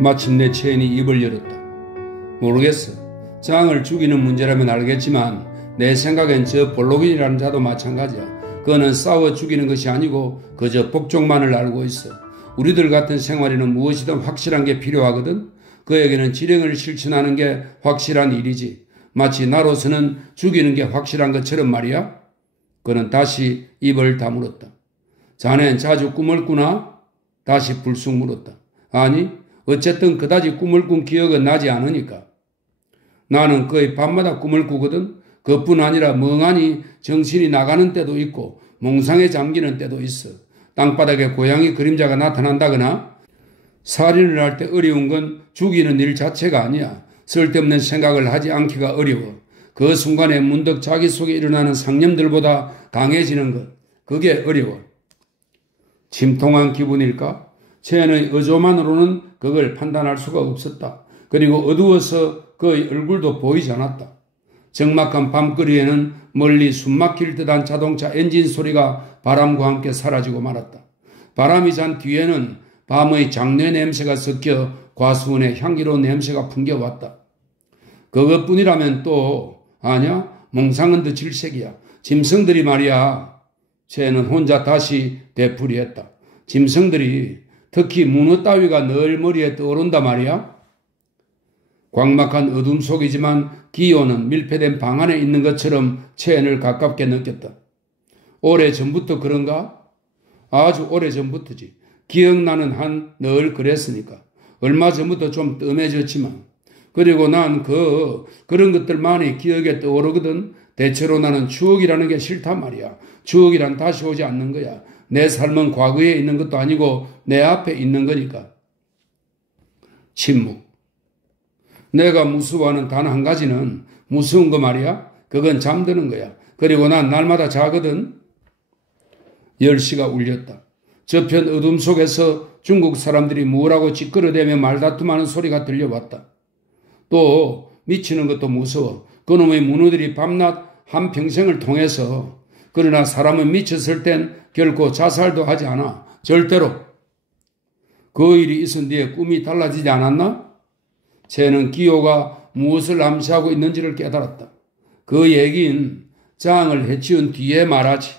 마침내 체인이 입을 열었다. 모르겠어. 장을 죽이는 문제라면 알겠지만 내 생각엔 저 볼록인이라는 자도 마찬가지야. 그는 싸워 죽이는 것이 아니고 그저 복종만을 알고 있어. 우리들 같은 생활에는 무엇이든 확실한 게 필요하거든. 그에게는 실행을 실천하는 게 확실한 일이지. 마치 나로서는 죽이는 게 확실한 것처럼 말이야. 그는 다시 입을 다물었다. 자넨 자주 꿈을 꾸나? 다시 불쑥 물었다. 아니, 어쨌든 그다지 꿈을 꾼 기억은 나지 않으니까. 나는 거의 밤마다 꿈을 꾸거든. 그뿐 아니라 멍하니 정신이 나가는 때도 있고 몽상에 잠기는 때도 있어. 땅바닥에 고양이 그림자가 나타난다거나 살인을 할 때 어려운 건 죽이는 일 자체가 아니야. 쓸데없는 생각을 하지 않기가 어려워. 그 순간에 문득 자기 속에 일어나는 상념들보다 강해지는 것. 그게 어려워. 침통한 기분일까? 체인의 어조만으로는 그걸 판단할 수가 없었다. 그리고 어두워서 그의 얼굴도 보이지 않았다. 적막한 밤거리에는 멀리 숨막힐 듯한 자동차 엔진 소리가 바람과 함께 사라지고 말았다. 바람이 잔 뒤에는 밤의 장뇌 냄새가 섞여 과수원의 향기로운 냄새가 풍겨왔다. 그것뿐이라면 또 아냐? 몽상은 더 질색이야. 짐승들이 말이야. 쟤는 혼자 다시 되풀이했다. 짐승들이 특히 문어 따위가 늘 머리에 떠오른다 말이야. 광막한 어둠 속이지만 기호는 밀폐된 방 안에 있는 것처럼 체인을 가깝게 느꼈다. 오래전부터 그런가? 아주 오래전부터지. 기억나는 한 늘 그랬으니까. 얼마 전부터 좀 뜸해졌지만. 그리고 난 그런 것들만이 기억에 떠오르거든. 대체로 나는 추억이라는 게 싫단 말이야. 추억이란 다시 오지 않는 거야. 내 삶은 과거에 있는 것도 아니고 내 앞에 있는 거니까. 침묵. 내가 무서워하는 단 한 가지는 무서운 거 말이야. 그건 잠드는 거야. 그리고 난 날마다 자거든. 10시가 울렸다. 저편 어둠 속에서 중국 사람들이 뭐라고 찌끄러대며 말다툼하는 소리가 들려왔다. 또 미치는 것도 무서워. 그놈의 문어들이 밤낮 한평생을 통해서 그러나 사람은 미쳤을 땐 결코 자살도 하지 않아. 절대로. 그 일이 있은 뒤에 꿈이 달라지지 않았나? 쟤는 기호가 무엇을 암시하고 있는지를 깨달았다. 그 얘긴 장을 해치운 뒤에 말하지.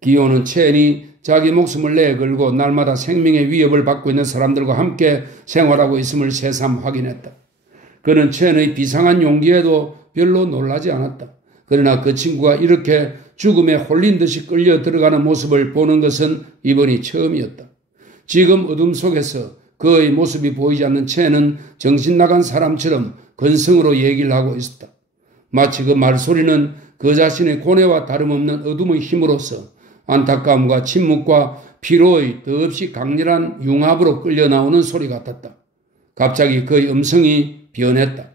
기호는 체인이 자기 목숨을 내걸고 날마다 생명의 위협을 받고 있는 사람들과 함께 생활하고 있음을 새삼 확인했다. 그는 체인의 비상한 용기에도 별로 놀라지 않았다. 그러나 그 친구가 이렇게 죽음에 홀린 듯이 끌려 들어가는 모습을 보는 것은 이번이 처음이었다. 지금 어둠 속에서 그의 모습이 보이지 않는 체인은 정신 나간 사람처럼 건성으로 얘기를 하고 있었다. 마치 그 말소리는 그 자신의 고뇌와 다름없는 어둠의 힘으로서 안타까움과 침묵과 피로의 더없이 강렬한 융합으로 끌려 나오는 소리 같았다. 갑자기 그의 음성이 변했다.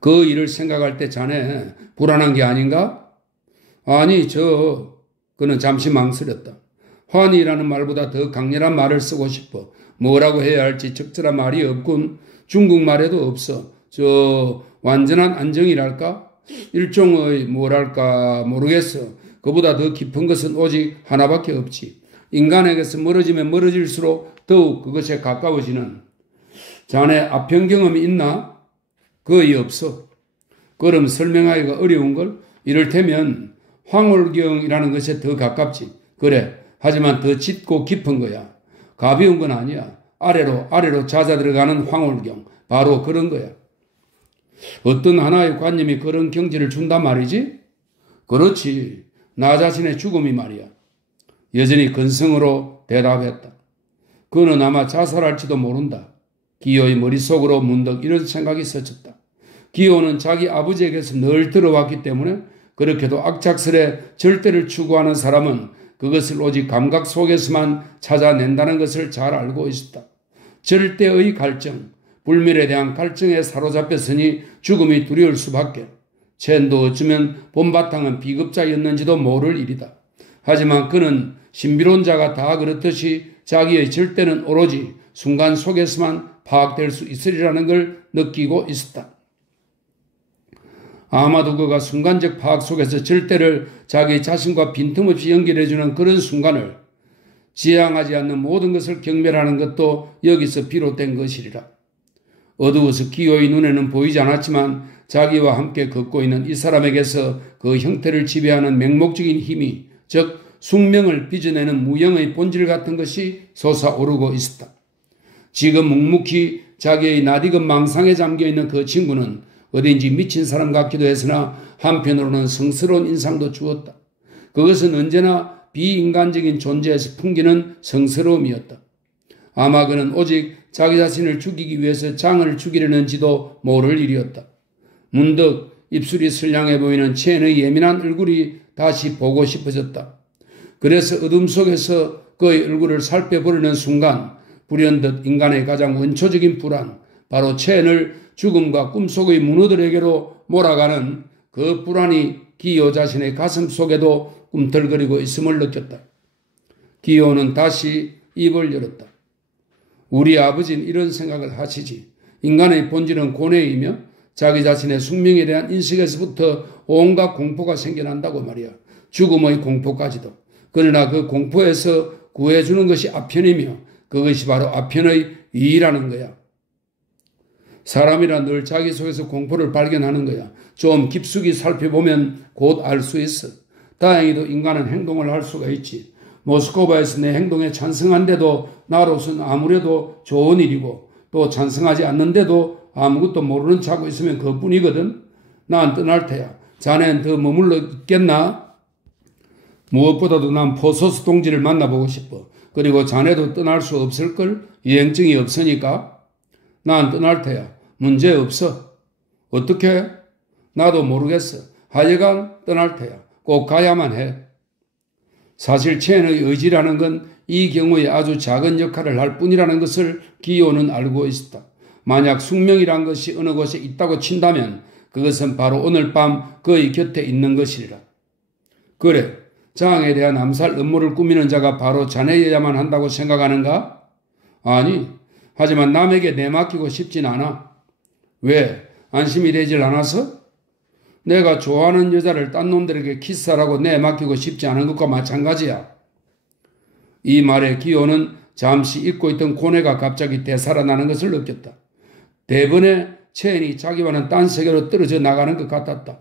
그 일을 생각할 때 자네 불안한 게 아닌가? 아니, 그는 잠시 망설였다. 환희라는 말보다 더 강렬한 말을 쓰고 싶어. 뭐라고 해야 할지 적절한 말이 없군. 중국말에도 없어. 완전한 안정이랄까? 일종의 뭐랄까 모르겠어. 그보다 더 깊은 것은 오직 하나밖에 없지. 인간에게서 멀어지면 멀어질수록 더욱 그것에 가까워지는. 자네 아편 경험이 있나? 거의 없어. 그럼 설명하기가 어려운걸? 이를테면 황홀경이라는 것에 더 가깝지. 그래. 하지만 더 짙고 깊은 거야. 가벼운 건 아니야. 아래로 잦아 들어가는 황홀경. 바로 그런 거야. 어떤 하나의 관념이 그런 경지를 준단 말이지? 그렇지. 나 자신의 죽음이 말이야. 여전히 근성으로 대답했다. 그는 아마 자살할지도 모른다. 기호의 머릿속으로 문득 이런 생각이 스쳤다. 기호는 자기 아버지에게서 늘 들어왔기 때문에 그렇게도 악착스레 절대를 추구하는 사람은 그것을 오직 감각 속에서만 찾아낸다는 것을 잘 알고 있었다. 절대의 갈증, 불멸에 대한 갈증에 사로잡혔으니 죽음이 두려울 수밖에. 체인도 어쩌면 본바탕은 비급자였는지도 모를 일이다. 하지만 그는 신비론자가 다 그렇듯이 자기의 절대는 오로지 순간 속에서만 파악될 수 있으리라는 걸 느끼고 있었다. 아마도 그가 순간적 파악 속에서 절대를 자기 자신과 빈틈없이 연결해주는 그런 순간을 지향하지 않는 모든 것을 경멸하는 것도 여기서 비롯된 것이리라. 어두워서 기호의 눈에는 보이지 않았지만 자기와 함께 걷고 있는 이 사람에게서 그 형태를 지배하는 맹목적인 힘이, 즉 숙명을 빚어내는 무형의 본질 같은 것이 솟아오르고 있었다. 지금 묵묵히 자기의 낯익은 망상에 잠겨있는 그 친구는 어딘지 미친 사람 같기도 했으나 한편으로는 성스러운 인상도 주었다. 그것은 언제나 비인간적인 존재에서 풍기는 성스러움이었다. 아마 그는 오직 자기 자신을 죽이기 위해서 장을 죽이려는지도 모를 일이었다. 문득 입술이 설량해 보이는 첸의 예민한 얼굴이 다시 보고 싶어졌다. 그래서 어둠 속에서 그의 얼굴을 살펴보려는 순간 불현듯 인간의 가장 원초적인 불안, 바로 첸을 죽음과 꿈속의 문어들에게로 몰아가는 그 불안이 기호 자신의 가슴 속에도 꿈틀거리고 있음을 느꼈다. 기호는 다시 입을 열었다. 우리 아버지는 이런 생각을 하시지. 인간의 본질은 고뇌이며 자기 자신의 숙명에 대한 인식에서부터 온갖 공포가 생겨난다고 말이야. 죽음의 공포까지도. 그러나 그 공포에서 구해주는 것이 아편이며 그것이 바로 아편의 이의라는 거야. 사람이란 늘 자기 속에서 공포를 발견하는 거야. 좀 깊숙이 살펴보면 곧 알 수 있어. 다행히도 인간은 행동을 할 수가 있지. 모스크바에서 내 행동에 찬성한데도 나로서는 아무래도 좋은 일이고 또 찬성하지 않는데도 아무것도 모르는 척 하고 있으면 그뿐이거든. 난 떠날 테야. 자넨 더 머물러 있겠나? 무엇보다도 난 포소스 동지를 만나보고 싶어. 그리고 자네도 떠날 수 없을걸? 여행증이 없으니까. 난 떠날 테야. 문제 없어. 어떻게? 나도 모르겠어. 하여간 떠날 테야. 꼭 가야만 해. 사실 첸의 의지라는 건 이 경우에 아주 작은 역할을 할 뿐이라는 것을 기호는 알고 있었다. 만약 숙명이란 것이 어느 곳에 있다고 친다면 그것은 바로 오늘 밤 그의 곁에 있는 것이리라. 그래, 장에 대한 암살 음모를 꾸미는 자가 바로 자네여야만 한다고 생각하는가? 아니, 하지만 남에게 내맡기고 싶진 않아. 왜? 안심이 되질 않아서? 내가 좋아하는 여자를 딴 놈들에게 키스하라고 내맡기고 싶지 않은 것과 마찬가지야. 이 말에 기호는 잠시 잊고 있던 고뇌가 갑자기 되살아나는 것을 느꼈다. 대번에 첸이 자기와는 딴 세계로 떨어져 나가는 것 같았다.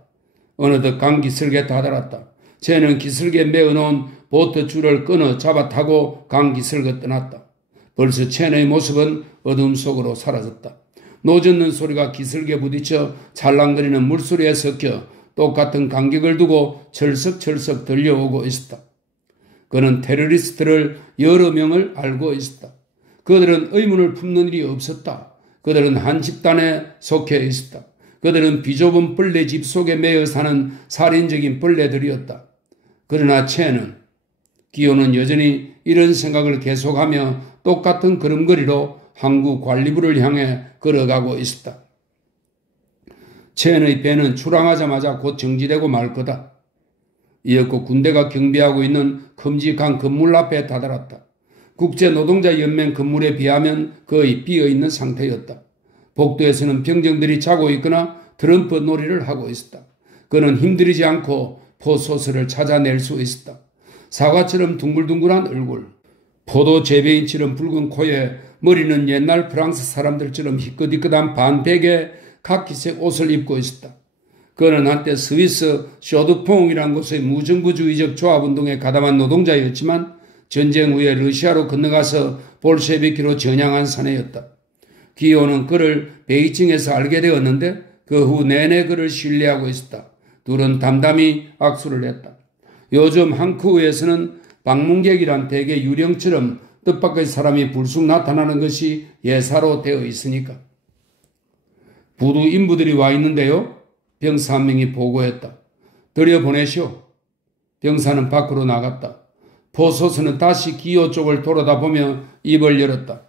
어느덧 강기슭에 다다랐다. 첸은 기슭에 메어놓은 보트 줄을 끊어 잡아 타고 강기슭을 떠났다. 벌써 첸의 모습은 어둠 속으로 사라졌다. 노젓는 소리가 기슭에 부딪혀 찰랑거리는 물소리에 섞여 똑같은 간격을 두고 철썩철썩 들려오고 있었다. 그는 테러리스트를 여러 명을 알고 있었다. 그들은 의문을 품는 일이 없었다. 그들은 한 집단에 속해 있었다. 그들은 비좁은 벌레 집 속에 매여 사는 살인적인 벌레들이었다. 그러나 기호는 여전히 이런 생각을 계속하며 똑같은 걸음걸이로 항구 관리부를 향해 걸어가고 있었다. 첸의 배는 출항하자마자 곧 정지되고 말 거다. 이었고 군대가 경비하고 있는 큼직한 건물 앞에 다다랐다. 국제노동자연맹 건물에 비하면 거의 비어있는 상태였다. 복도에서는 병정들이 자고 있거나 트럼프 놀이를 하고 있었다. 그는 힘들이지 않고 포소스를 찾아낼 수 있었다. 사과처럼 둥글둥글한 얼굴, 포도 재배인처럼 붉은 코에 머리는 옛날 프랑스 사람들처럼 희끗희끗한 반백의 카키색 옷을 입고 있었다. 그는 한때 스위스 쇼드퐁이라는 곳의 무정부주의적 조합운동에 가담한 노동자였지만 전쟁 후에 러시아로 건너가서 볼셰비키로 전향한 사내였다. 기호는 그를 베이징에서 알게 되었는데 그 후 내내 그를 신뢰하고 있었다. 둘은 담담히 악수를 했다. 요즘 항크우에서는 방문객이란 대개 유령처럼 뜻밖의 사람이 불쑥 나타나는 것이 예사로 되어 있으니까. 부두 인부들이 와 있는데요. 병사 한 명이 보고했다. 들여보내시오. 병사는 밖으로 나갔다. 포소스는 다시 기호 쪽을 돌아다보며 입을 열었다.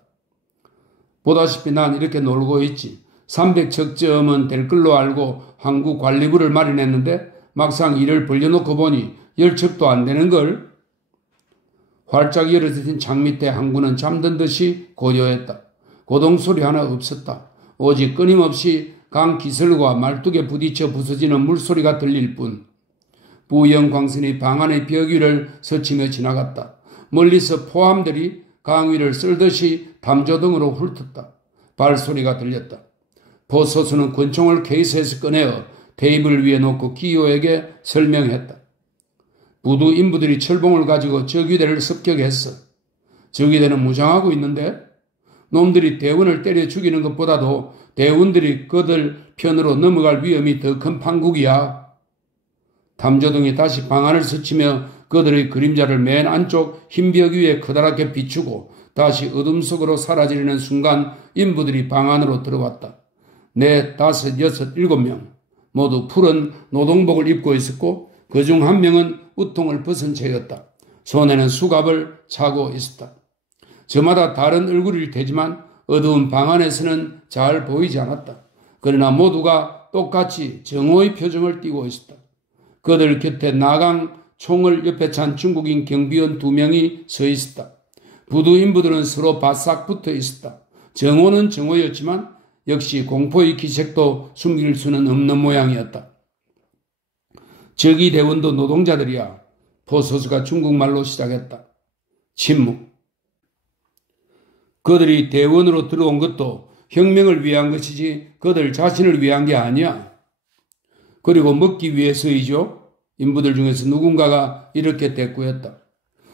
보다시피 난 이렇게 놀고 있지. 300척쯤은 될 걸로 알고 항구 관리부를 마련했는데 막상 일을 벌려놓고 보니 10척도 안 되는걸. 활짝 열어진 창 밑에 항구는 잠든 듯이 고요했다. 고동소리 하나 없었다. 오직 끊임없이 강 기슭과 말뚝에 부딪혀 부서지는 물소리가 들릴 뿐. 부영 광선이 방 안의 벽 위를 스치며 지나갔다. 멀리서 포함들이 강위를 쓸듯이 담조등으로 훑었다. 발소리가 들렸다. 포소스는 권총을 케이스에서 꺼내어 테이블 위에 놓고 기호에게 설명했다. 부두 인부들이 철봉을 가지고 적위대를 습격했어. 적위대는 무장하고 있는데 놈들이 대원을 때려 죽이는 것보다도 대원들이 그들 편으로 넘어갈 위험이 더 큰 판국이야. 담조등이 다시 방안을 스치며 그들의 그림자를 맨 안쪽 흰 벽 위에 커다랗게 비추고 다시 어둠 속으로 사라지려는 순간 인부들이 방 안으로 들어왔다. 4, 5, 6, 7명 모두 푸른 노동복을 입고 있었고 그중 한 명은 우통을 벗은 채였다. 손에는 수갑을 차고 있었다. 저마다 다른 얼굴일 테지만 어두운 방 안에서는 잘 보이지 않았다. 그러나 모두가 똑같이 정오의 표정을 띠고 있었다. 그들 곁에 나강 총을 옆에 찬 중국인 경비원 2명이 서 있었다. 부두 인부들은 서로 바싹 붙어 있었다. 정오는 정오였지만 역시 공포의 기색도 숨길 수는 없는 모양이었다. 적이 대원도 노동자들이야. 포소스가 중국말로 시작했다. 침묵. 그들이 대원으로 들어온 것도 혁명을 위한 것이지 그들 자신을 위한 게 아니야. 그리고 먹기 위해서이죠. 인부들 중에서 누군가가 이렇게 대꾸했다.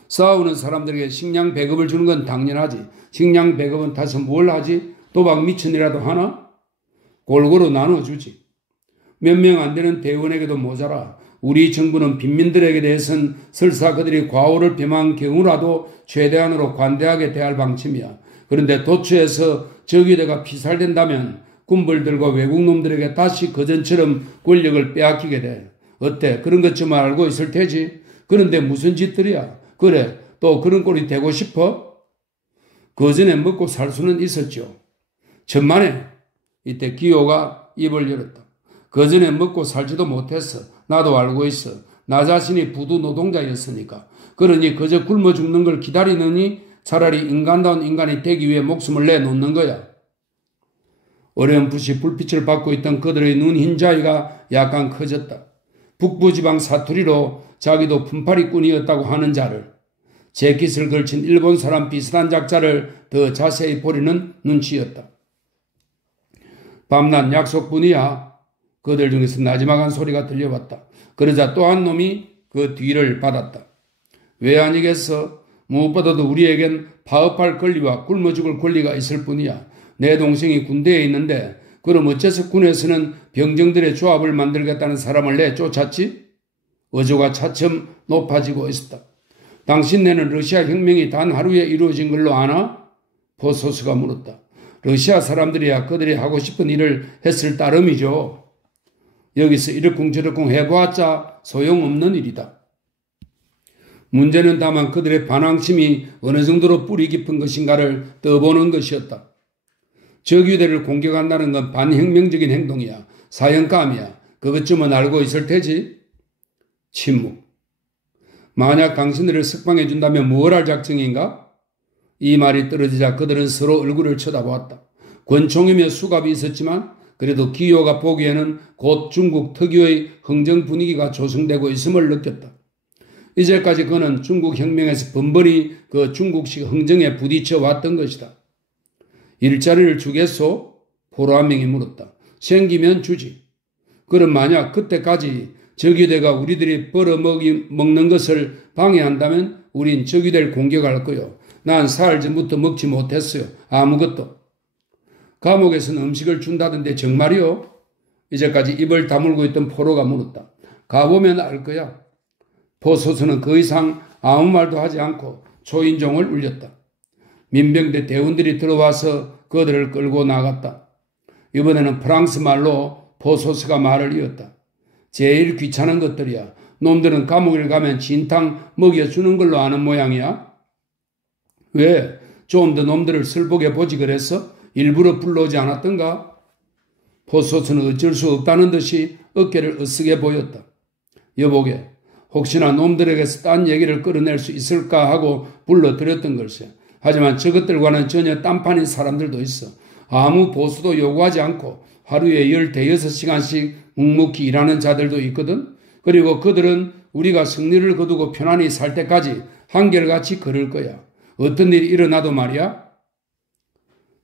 싸우는 사람들에게 식량 배급을 주는 건 당연하지. 식량 배급은 다시 뭘 하지? 도박 미천이라도 하나? 골고루 나눠주지. 몇 명 안 되는 대원에게도 모자라. 우리 정부는 빈민들에게 대해서는 설사 그들이 과오를 범한 경우라도 최대한으로 관대하게 대할 방침이야. 그런데 도처에서 적위대가 피살된다면 군벌들과 외국놈들에게 다시 그전처럼 권력을 빼앗기게 돼. 어때? 그런 것 좀 알고 있을 테지? 그런데 무슨 짓들이야? 그래, 또 그런 꼴이 되고 싶어? 그전에 먹고 살 수는 있었죠. 천만에 이때 기호가 입을 열었다. 그전에 먹고 살지도 못했어. 나도 알고 있어. 나 자신이 부두 노동자였으니까. 그러니 그저 굶어 죽는 걸 기다리느니 차라리 인간다운 인간이 되기 위해 목숨을 내놓는 거야. 어렴풋이 불빛을 받고 있던 그들의 눈 흰자위가 약간 커졌다. 북부지방 사투리로 자기도 품팔이꾼이었다고 하는 자를, 재킷을 걸친 일본 사람 비슷한 작자를 더 자세히 보려는 눈치였다. 밤낮 약속뿐이야. 그들 중에서 나지막한 소리가 들려왔다. 그러자 또 한 놈이 그 뒤를 받았다. 왜 아니겠어? 무엇보다도 우리에겐 파업할 권리와 굶어 죽을 권리가 있을 뿐이야. 내 동생이 군대에 있는데 그럼 어째서 군에서는 병정들의 조합을 만들겠다는 사람을 내쫓았지? 어조가 차츰 높아지고 있었다. 당신네는 러시아 혁명이 단 하루에 이루어진 걸로 아나? 포소스가 물었다. 러시아 사람들이야 그들이 하고 싶은 일을 했을 따름이죠. 여기서 이러쿵저러쿵 해보았자 소용없는 일이다. 문제는 다만 그들의 반항심이 어느 정도로 뿌리 깊은 것인가를 떠보는 것이었다. 적위대를 공격한다는 건 반혁명적인 행동이야. 사형감이야. 그것쯤은 알고 있을 테지? 침묵. 만약 당신들을 석방해 준다면 뭘 할 작정인가? 이 말이 떨어지자 그들은 서로 얼굴을 쳐다보았다. 권총이며 수갑이 있었지만 그래도 기호가 보기에는 곧 중국 특유의 흥정 분위기가 조성되고 있음을 느꼈다. 이제까지 그는 중국 혁명에서 번번이 그 중국식 흥정에 부딪혀 왔던 것이다. 일자리를 주겠소? 포로 한 명이 물었다. 생기면 주지. 그럼 만약 그때까지 적위대가 우리들이 벌어먹는 것을 방해한다면 우린 적위대를 공격할 거요. 난 사흘 전부터 먹지 못했어요. 아무것도. 감옥에서는 음식을 준다던데 정말이요? 이제까지 입을 다물고 있던 포로가 물었다. 가보면 알 거야. 포소스는 그 이상 아무 말도 하지 않고 초인종을 울렸다. 민병대 대원들이 들어와서 그들을 끌고 나갔다. 이번에는 프랑스 말로 포소스가 말을 이었다. 제일 귀찮은 것들이야. 놈들은 감옥에 가면 진탕 먹여주는 걸로 아는 모양이야. 왜? 좀 더 놈들을 슬프게 보지 그랬어? 일부러 불러오지 않았던가? 포소스는 어쩔 수 없다는 듯이 어깨를 으쓱해 보였다. 여보게, 혹시나 놈들에게서 딴 얘기를 끌어낼 수 있을까 하고 불러들였던 걸세. 하지만 저것들과는 전혀 딴판인 사람들도 있어. 아무 보수도 요구하지 않고 하루에 15시간씩 묵묵히 일하는 자들도 있거든. 그리고 그들은 우리가 승리를 거두고 편안히 살 때까지 한결같이 걸을 거야. 어떤 일이 일어나도 말이야.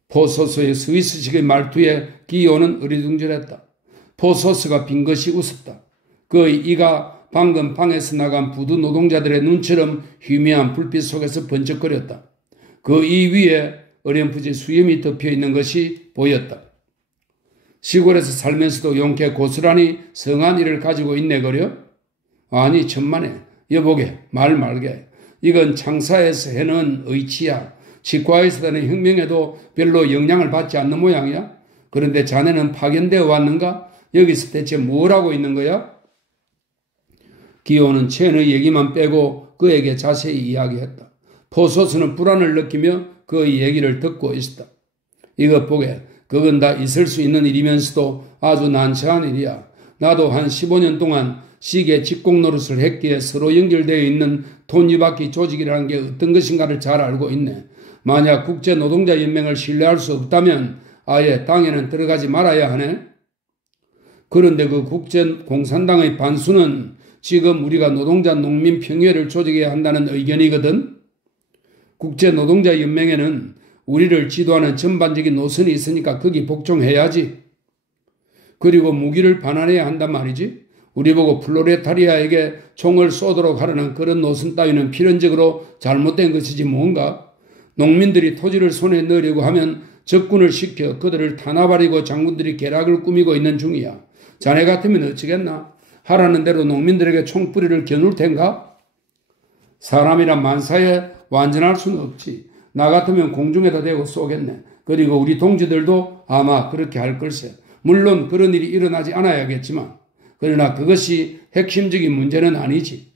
포소스의 스위스식의 말투에 기요는 어리둥절했다. 포소스가 빈 것이 우습다. 그의 이가 방금 방에서 나간 부두 노동자들의 눈처럼 희미한 불빛 속에서 번쩍거렸다. 그 이 위에 어렴풋이 수염이 덮여있는 것이 보였다. 시골에서 살면서도 용케 고스란히 성한 일을 가지고 있네거려? 아니 천만에 여보게 말 말게. 이건 창사에서 해는 의치야. 치과에서 하는 혁명에도 별로 영향을 받지 않는 모양이야. 그런데 자네는 파견되어 왔는가? 여기서 대체 뭘 하고 있는 거야? 기호는 첸의 얘기만 빼고 그에게 자세히 이야기했다. 포소스는 불안을 느끼며 그의 얘기를 듣고 있었다. 이것 보게. 그건 다 있을 수 있는 일이면서도 아주 난처한 일이야. 나도 한 15년 동안 시계 직공 노릇을 했기에 서로 연결되어 있는 톱니바퀴 조직이라는 게 어떤 것인가를 잘 알고 있네. 만약 국제노동자연맹을 신뢰할 수 없다면 아예 당에는 들어가지 말아야 하네. 그런데 그 국제공산당의 반수는 지금 우리가 노동자 농민 평의회를 조직해야 한다는 의견이거든. 국제노동자연맹에는 우리를 지도하는 전반적인 노선이 있으니까 거기 복종해야지. 그리고 무기를 반환해야 한단 말이지. 우리 보고 플로레타리아에게 총을 쏘도록 하려는 그런 노선 따위는 필연적으로 잘못된 것이지 뭔가. 농민들이 토지를 손에 넣으려고 하면 적군을 시켜 그들을 탄압하려고 장군들이 계략을 꾸미고 있는 중이야. 자네 같으면 어찌겠나? 하라는 대로 농민들에게 총뿌리를 겨눌 텐가? 사람이란 만사에 완전할 수는 없지. 나 같으면 공중에다 대고 쏘겠네. 그리고 우리 동지들도 아마 그렇게 할 걸세. 물론 그런 일이 일어나지 않아야겠지만 그러나 그것이 핵심적인 문제는 아니지.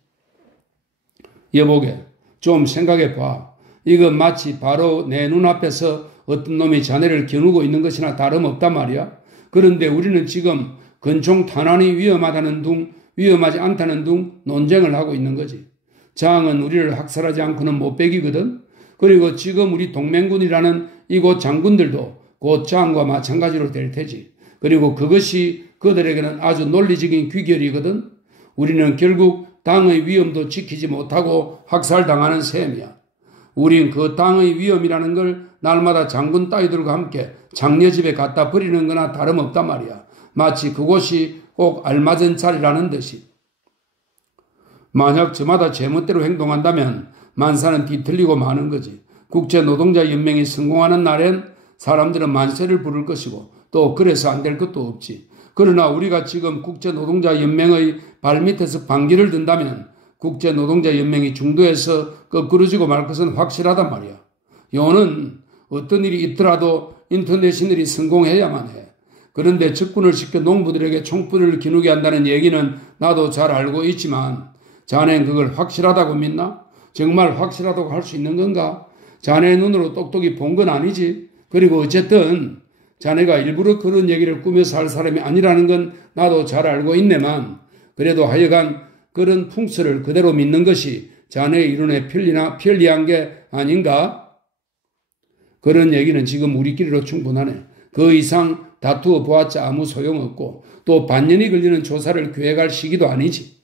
여보게 좀 생각해 봐. 이건 마치 바로 내 눈앞에서 어떤 놈이 자네를 겨누고 있는 것이나 다름없단 말이야. 그런데 우리는 지금 근총 탄환이 위험하지 않다는 둥 논쟁을 하고 있는 거지. 장은 우리를 학살하지 않고는 못 베기거든. 그리고 지금 우리 동맹군이라는 이곳 장군들도 곧 장과 마찬가지로 될 테지. 그리고 그것이 그들에게는 아주 논리적인 귀결이거든. 우리는 결국 당의 위험도 지키지 못하고 학살당하는 셈이야. 우린 그 땅의 위험이라는 걸 날마다 장군 따위들과 함께 장녀집에 갖다 버리는 거나 다름없단 말이야. 마치 그곳이 꼭 알맞은 자리라는 듯이. 만약 저마다 제멋대로 행동한다면 만사는 뒤틀리고 마는 거지. 국제노동자연맹이 성공하는 날엔 사람들은 만세를 부를 것이고 또 그래서 안 될 것도 없지. 그러나 우리가 지금 국제노동자연맹의 발밑에서 방귀를 든다면 국제노동자연맹이 중도에서 거꾸러지고 말 것은 확실하단 말이야. 요는 어떤 일이 있더라도 인터내셔널이 성공해야만 해. 그런데 적군을 시켜 농부들에게 총뿌리를 겨누게 한다는 얘기는 나도 잘 알고 있지만 자네는 그걸 확실하다고 믿나? 정말 확실하다고 할 수 있는 건가? 자네 눈으로 똑똑히 본 건 아니지. 그리고 어쨌든 자네가 일부러 그런 얘기를 꾸며서 할 사람이 아니라는 건 나도 잘 알고 있네만 그래도 하여간 그런 풍설을 그대로 믿는 것이 자네의 이론에 편리한 게 아닌가? 그런 얘기는 지금 우리끼리로 충분하네. 그 이상 다투어 보았자 아무 소용없고 또 반년이 걸리는 조사를 계획할 시기도 아니지.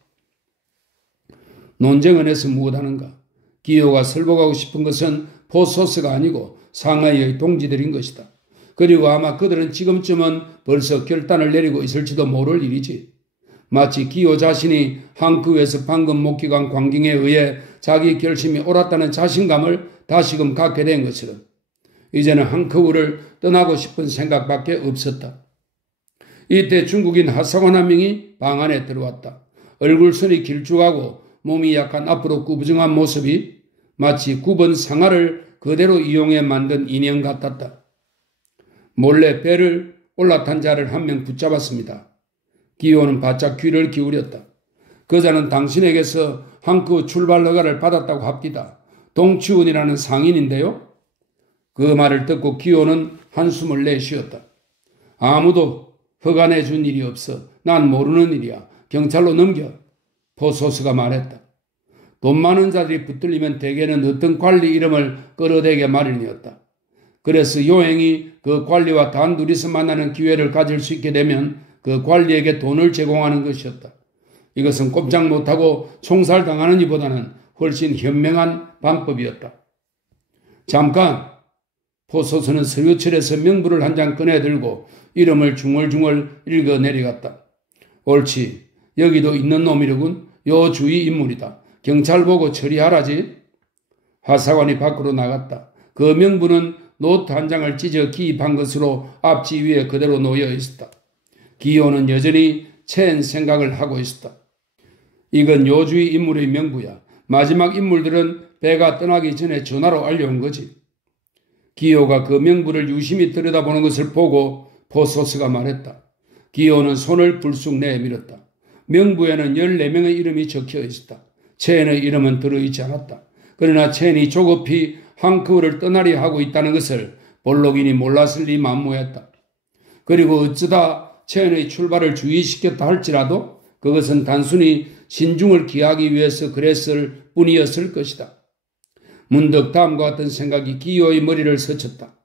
논쟁은 해서 무엇하는가? 기호가 설복하고 싶은 것은 포소스가 아니고 상하이의 동지들인 것이다. 그리고 아마 그들은 지금쯤은 벌써 결단을 내리고 있을지도 모를 일이지. 마치 기호 자신이 항크에서 방금 목격한 광경에 의해 자기 결심이 옳았다는 자신감을 다시금 갖게 된 것처럼 이제는 항크우를 떠나고 싶은 생각밖에 없었다. 이때 중국인 하사관 한 명이 방 안에 들어왔다. 얼굴선이 길쭉하고 몸이 약간 앞으로 구부정한 모습이 마치 굽은 상아를 그대로 이용해 만든 인형 같았다. 몰래 배를 올라탄 자를 한 명 붙잡았습니다. 기호는 바짝 귀를 기울였다. 그자는 당신에게서 항크 출발 허가를 받았다고 합디다. 동치훈이라는 상인인데요. 그 말을 듣고 기호는 한숨을 내쉬었다. 아무도 허가 내준 일이 없어. 난 모르는 일이야. 경찰로 넘겨. 포소스가 말했다. 돈 많은 자들이 붙들리면 대개는 어떤 관리 이름을 끌어대게 마련이었다. 그래서 요행이 그 관리와 단둘이서 만나는 기회를 가질 수 있게 되면 그 관리에게 돈을 제공하는 것이었다. 이것은 꼼짝 못하고 총살당하는 이보다는 훨씬 현명한 방법이었다. 잠깐! 포소스는 서류철에서 명부를 한 장 꺼내들고 이름을 중얼중얼 읽어 내려갔다. 옳지. 여기도 있는 놈이로군. 요 주위 인물이다. 경찰 보고 처리하라지. 하사관이 밖으로 나갔다. 그 명부는 노트 한 장을 찢어 기입한 것으로 앞지 위에 그대로 놓여 있었다. 기호는 여전히 체한 생각을 하고 있었다. 이건 요주의 인물의 명부야. 마지막 인물들은 배가 떠나기 전에 전화로 알려온 거지. 기호가 그 명부를 유심히 들여다보는 것을 보고 포소스가 말했다. 기호는 손을 불쑥 내밀었다. 명부에는 14명의 이름이 적혀 있었다. 체인의 이름은 들어있지 않았다. 그러나 체인이 조급히 한커우를 떠나려 하고 있다는 것을 볼록인이 몰랐을 리 만무했다. 그리고 어쩌다 체인의 출발을 주의시켰다 할지라도 그것은 단순히 신중을 기하기 위해서 그랬을 뿐이었을 것이다. 문득 다음과 같은 생각이 기호의 머리를 스쳤다.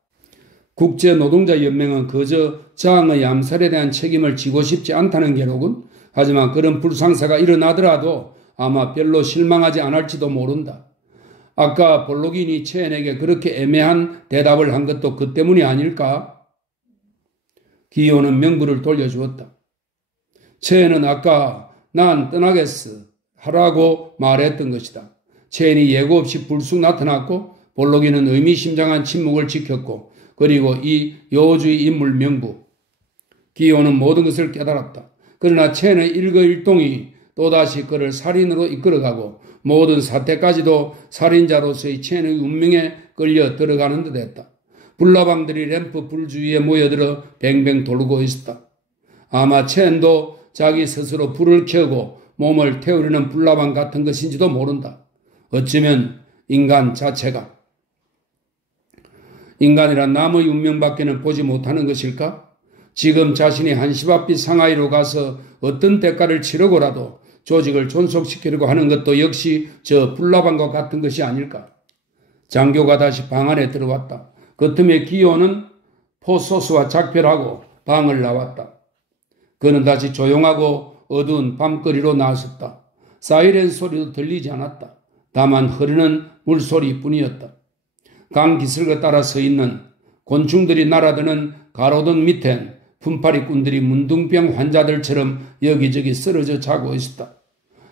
국제노동자연맹은 그저 장의 암살에 대한 책임을 지고 싶지 않다는 게로군. 하지만 그런 불상사가 일어나더라도 아마 별로 실망하지 않을지도 모른다. 아까 볼록인이 체인에게 그렇게 애매한 대답을 한 것도 그 때문이 아닐까? 기호는 명부를 돌려주었다. 체인은 아까 난 떠나겠어 하라고 말했던 것이다. 체인이 예고 없이 불쑥 나타났고 볼록이는 의미심장한 침묵을 지켰고 그리고 이 요주의 인물 명부. 기호는 모든 것을 깨달았다. 그러나 체인의 일거일동이 또다시 그를 살인으로 이끌어가고 모든 사태까지도 살인자로서의 체인의 운명에 끌려 들어가는 듯 했다. 불나방들이 램프 불 주위에 모여들어 뱅뱅 돌고 있었다. 아마 체인도 자기 스스로 불을 켜고 몸을 태우려는 불나방 같은 것인지도 모른다. 어쩌면 인간 자체가. 인간이란 남의 운명밖에는 보지 못하는 것일까? 지금 자신이 한시바빛 상하이로 가서 어떤 대가를 치르고라도 조직을 존속시키려고 하는 것도 역시 저 불나방과 같은 것이 아닐까? 장교가 다시 방 안에 들어왔다. 그 틈에 기호는 포소스와 작별하고 방을 나왔다. 그는 다시 조용하고 어두운 밤거리로 나섰다. 사이렌 소리도 들리지 않았다. 다만 흐르는 물소리 뿐이었다. 강 기슭에 따라 서 있는 곤충들이 날아드는 가로등 밑엔 분파리꾼들이 문둥병 환자들처럼 여기저기 쓰러져 자고 있었다.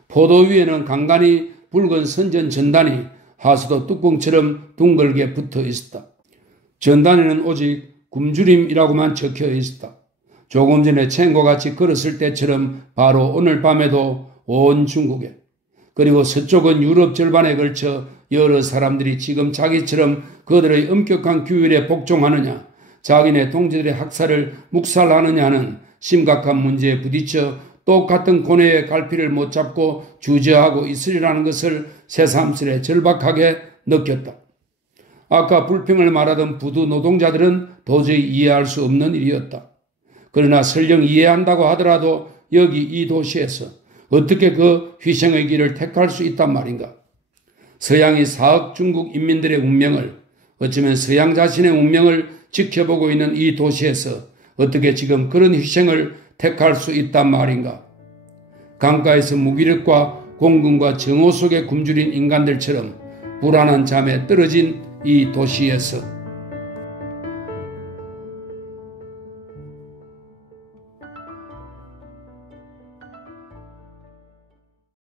포도 위에는 간간히 붉은 선전 전단이 하수도 뚜껑처럼 둥글게 붙어 있었다. 전단에는 오직 굶주림이라고만 적혀 있었다. 조금 전에 체인과 같이 걸었을 때처럼 바로 오늘 밤에도 온 중국에 그리고 서쪽은 유럽 절반에 걸쳐 여러 사람들이 지금 자기처럼 그들의 엄격한 규율에 복종하느냐 자기네 동지들의 학살을 묵살하느냐는 심각한 문제에 부딪혀 똑같은 고뇌의 갈피를 못 잡고 주저하고 있으리라는 것을 새삼스레 절박하게 느꼈다. 아까 불평을 말하던 부두 노동자들은 도저히 이해할 수 없는 일이었다. 그러나 설령 이해한다고 하더라도 여기 이 도시에서 어떻게 그 희생의 길을 택할 수 있단 말인가? 서양이 4억 중국 인민들의 운명을 어쩌면 서양 자신의 운명을 지켜보고 있는 이 도시에서 어떻게 지금 그런 희생을 택할 수 있단 말인가? 강가에서 무기력과 공군과 정오 속에 굶주린 인간들처럼 불안한 잠에 떨어진 이 도시에서